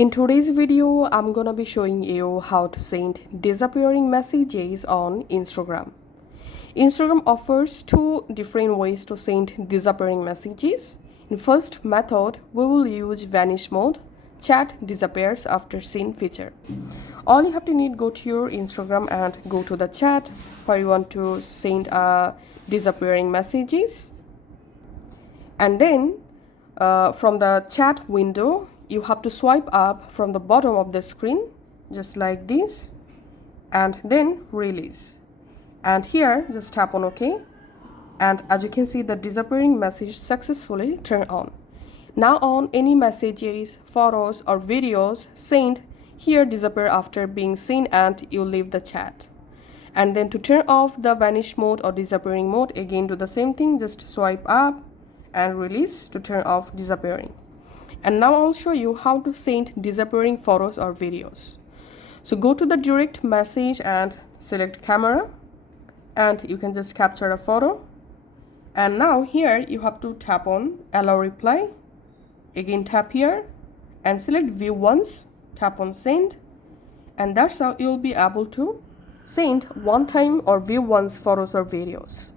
In today's video, I'm gonna be showing you how to send disappearing messages on Instagram. Instagram offers two different ways to send disappearing messages. In first method, we will use vanish mode. Chat disappears after seen feature. All you have to need, go to your Instagram and go to the chat where you want to send disappearing messages. And then from the chat window, you have to swipe up from the bottom of the screen just like this and then release, and here just tap on OK, and as you can see the disappearing message successfully turned on. Now on, any messages, photos or videos sent here disappear after being seen and you leave the chat. And then to turn off the vanish mode or disappearing mode, again do the same thing, just swipe up and release to turn off disappearing. And now I'll show you how to send disappearing photos or videos. So go to the direct message and select camera, and you can just capture a photo. And now here you have to tap on allow reply. Again tap here and select view once, tap on send, and that's how you'll be able to send one time or view once photos or videos.